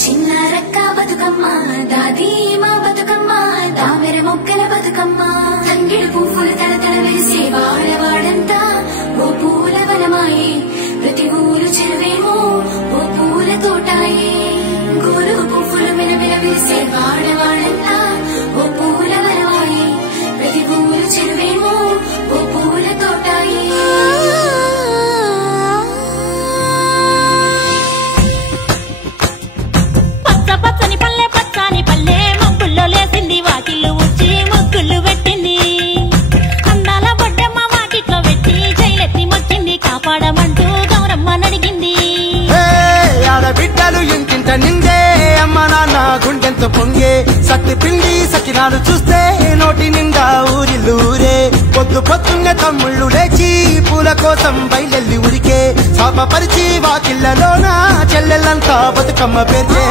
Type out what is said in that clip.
చిన్నారక్క బతుకమ్మ దాది మా బతుకమ్మ దామెర మొక్కల బతుకమ్మ తంగిడు పువ్వులు తలతల వెలిసే వాడవాడంతా ఓ పూల వనమాయే ప్రతి ఊరు చెరువేమో ఓ పూల తోటాయే గోరు పువ్వులు మెలమెల వెలిసే వాడవాడంతా ఓ పూల వనమాయే ప్రతి ఊరు చెరువేమో ఓ పూల తోటాయే నిందే అమ్మ నాన్న గుండెంతో పొంగే సత్తి పిండి సకినాలు చూస్తే నోటి నిండా ఊరిల్లూరే పొద్దు పొద్దున్న తమ్ముళ్ళు లేచి పూల కోసం బయలెల్లి ఉరికే శాపపరిచి వాకిళ్లలోన చెల్లెళ్ళంతా బతుకమ్మ పేర్చే